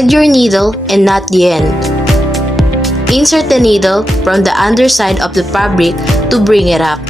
Thread your needle and not the end. Insert the needle from the underside of the fabric to bring it up.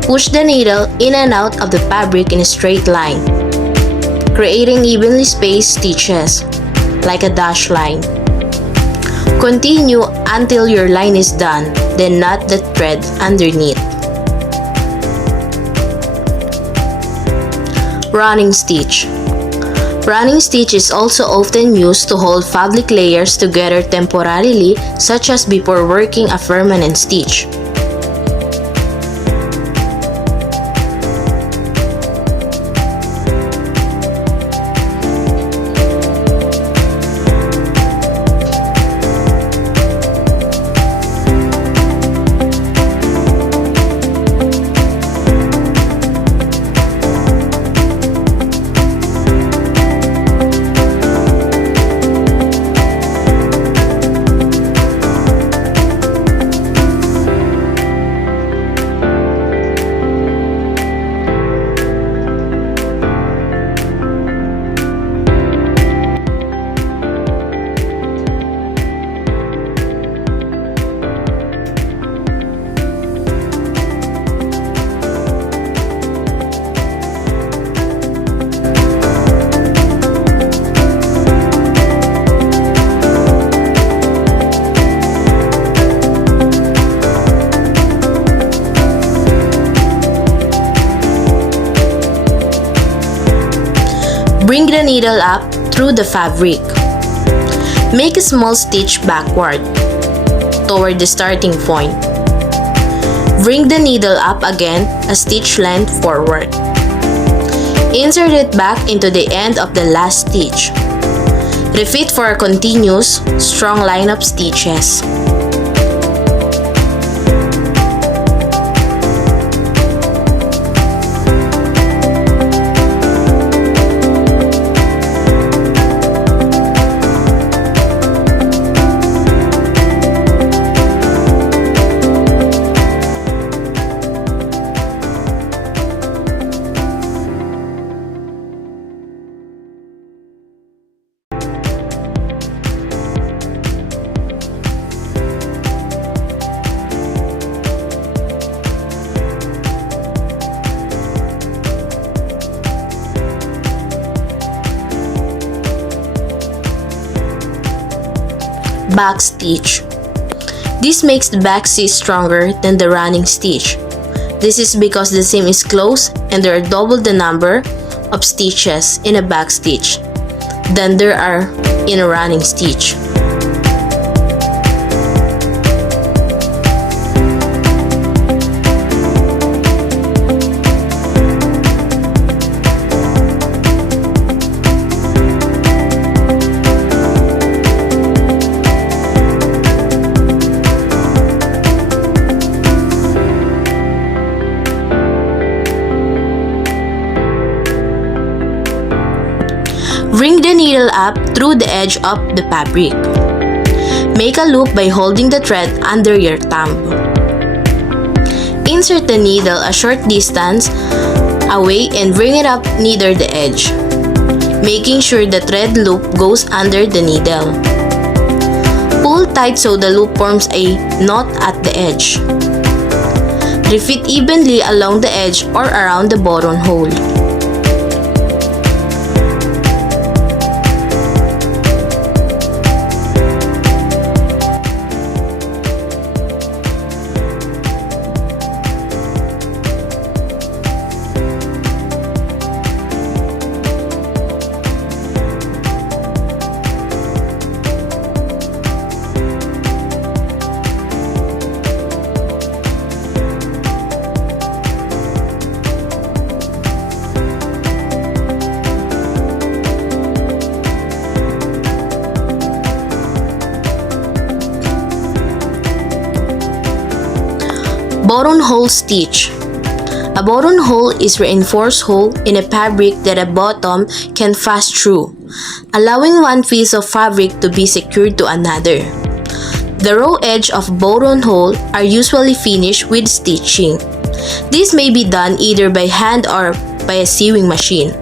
Push the needle in and out of the fabric in a straight line, creating evenly spaced stitches, like a dash line. Continue until your line is done, then knot the thread underneath. Running stitch. Running stitch is also often used to hold fabric layers together temporarily, such as before working a permanent stitch. Bring the needle up through the fabric. Make a small stitch backward toward the starting point. Bring the needle up again a stitch length forward. Insert it back into the end of the last stitch. Repeat for a continuous, strong line of stitches. Back stitch. This makes the back stitch stronger than the running stitch. This is because the seam is closed and there are double the number of stitches in a back stitch than there are in a running stitch. Bring the needle up through the edge of the fabric. Make a loop by holding the thread under your thumb. Insert the needle a short distance away and bring it up near the edge, making sure the thread loop goes under the needle. Pull tight so the loop forms a knot at the edge. Repeat evenly along the edge or around the buttonhole. Buttonhole stitch. A buttonhole is reinforced hole in a fabric that a bottom can pass through, allowing one piece of fabric to be secured to another. The raw edge of buttonhole are usually finished with stitching. This may be done either by hand or by a sewing machine.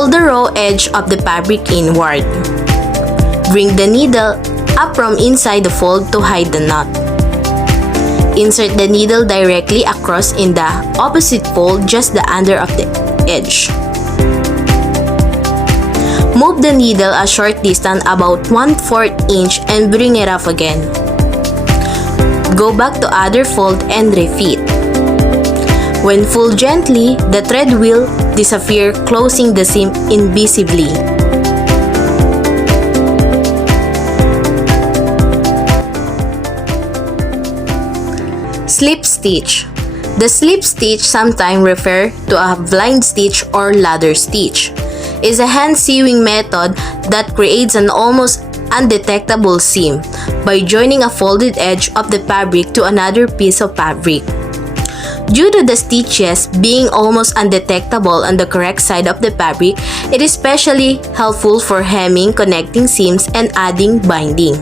Fold the raw edge of the fabric inward. Bring the needle up from inside the fold to hide the knot. Insert the needle directly across in the opposite fold just the under of the edge. Move the needle a short distance about 1/4 inch and bring it up again. Go back to other fold and repeat. When pulled gently, the thread will disappear, closing the seam invisibly. Slip stitch. The slip stitch, sometimes referred to a blind stitch or ladder stitch, is a hand sewing method that creates an almost undetectable seam by joining a folded edge of the fabric to another piece of fabric. Due to the stitches being almost undetectable on the correct side of the fabric, it is especially helpful for hemming, connecting seams, and adding binding.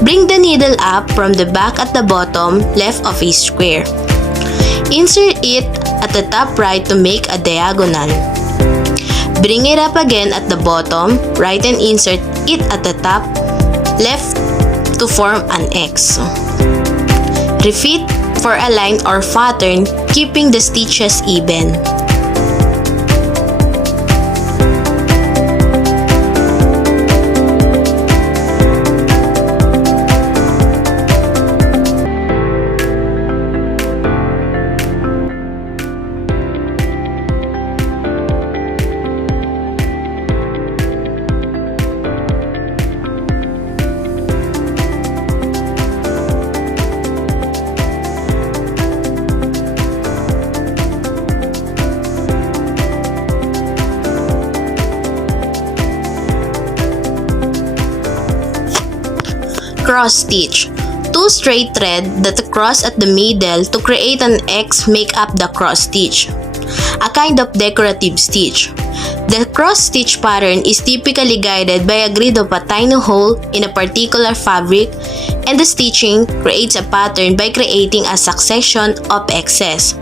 Bring the needle up from the back at the bottom left of a square. Insert it at the top right to make a diagonal. Bring it up again at the bottom right and insert it at the top left to form an X. Repeat for a line or pattern, keeping the stitches even. Cross stitch. Two straight threads that cross at the middle to create an X make up the cross stitch, a kind of decorative stitch. The cross stitch pattern is typically guided by a grid of a tiny hole in a particular fabric, and the stitching creates a pattern by creating a succession of X's.